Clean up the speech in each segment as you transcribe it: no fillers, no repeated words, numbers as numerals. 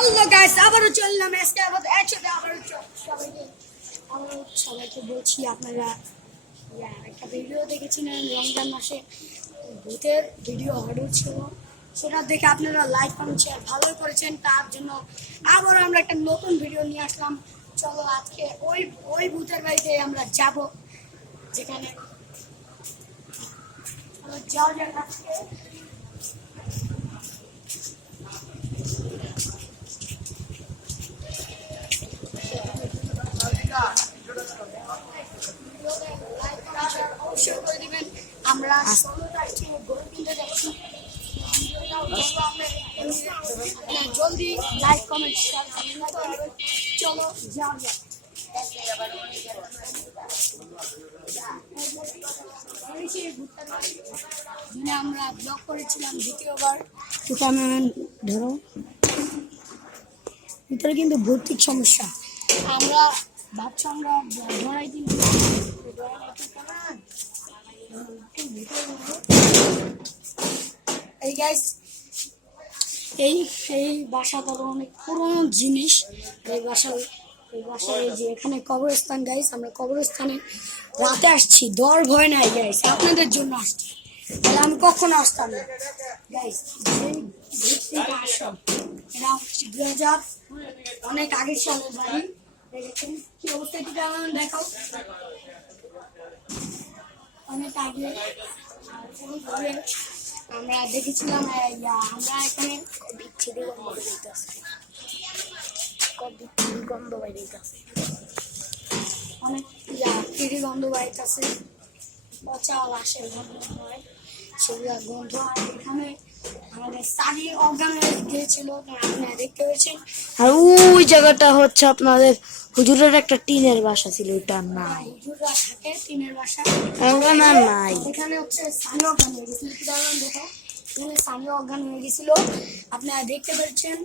Hello guys, আবারও চললাম আজকে আমাদের একসাথে সবাইকে বলছি আপনারা একটা ভিডিও দেখেছিলেন রমজান মাসে ভূতের ভিডিও অর্ডার ছিল, সেটা দেখে আপনারা লাইক কমেন্ট শেয়ার ভালোই করেছেন। তার জন্য আবারও আমরা একটা নতুন ভিডিও নিয়ে আসলাম। চলো আজকে ওই ভূতের বাড়িতে আমরা যাব, যেখানে যাওয়া যাক আজকে। অবশ্যই করে দিবেন। আমরা 16 তারিখে গরু কিনতে যাচ্ছি। জলদি লাইক কমেন্ট শেয়ার করবেন। চলো যাওয়া যাক। আমরা ব্লগ করেছিলাম দ্বিতীয়বার। ধরো ভিতরে কিন্তু ভৌতিক সমস্যা। আমরা ভাবছি আমরা ধরাই দিন। এই গাইস, এই বাসাটা অনেক পুরনো জিনিস। এই বাসায় যে এখানে কবরস্থান গাইস, আমরা কবরস্থানে রাতে আসছি, ডর ভয় নাই গাইস, আপনাদের জন্য আসছি। তাহলে আমি কখনো আসতাম না গাইস। আসলাম, এটা হচ্ছে 2000 অনেক আগের সালের বাড়ি। দেখেছেন কি অবস্থা, একটু দেখাও। অনেক আগে আমরা দেখেছিলাম। আমরা এখানে বিচ্ছিরি গন্ধ বাইরেছে, অনেক পিড়ি গন্ধ বাইরেছে, পচা লাশের গন্ধ হয়, সেগুলা গন্ধ। আর এখানে আমাদের সারি অজ্ঞান হয়ে গিয়েছিল, আপনারা দেখতে পেয়েছেন। আর ওই জায়গাটা হচ্ছে আপনাদের হুজুরের একটা টিনের বাসা ছিল, ওটার নাই। হুজুররা থাকে টিনের বাসা, নাই। এখানে হচ্ছে সানি অজ্ঞান হয়ে গেছিল। দেখো, এখানে সানি অজ্ঞান হয়ে গেছিল, আপনারা দেখতে পেয়েছেন।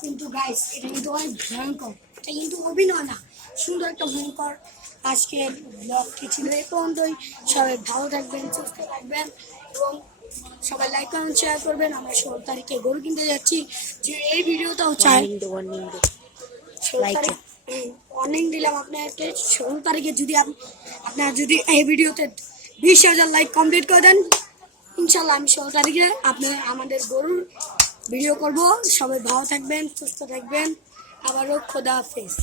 কিন্তু গাইস, এটা কিন্তু অনেক ভয়ঙ্কর, এটা কিন্তু অভিনয় না, সুন্দর একটা ভয়ঙ্কর। আজকে ব্লগটি ছিল এই পর্যন্তই। সবাই ভালো থাকবেন, সুস্থ থাকবেন এবং সবাই লাইক কমেন্ট শেয়ার করবেন। আমরা 16 তারিখে গরু কিনতে যাচ্ছি। যে এই ভিডিওটাও চাই ওয়ার্নিং দিলাম আপনাকে। 16 তারিখে যদি আপনারা যদি এই ভিডিওতে 20,000 লাইক কমপ্লিট করে দেন, ইনশাল্লাহ আমি 16 তারিখে আমাদের গরুর ভিডিও করব। সবাই ভালো থাকবেন, সুস্থ থাকবেন। আবারও খোদা হাফেজ।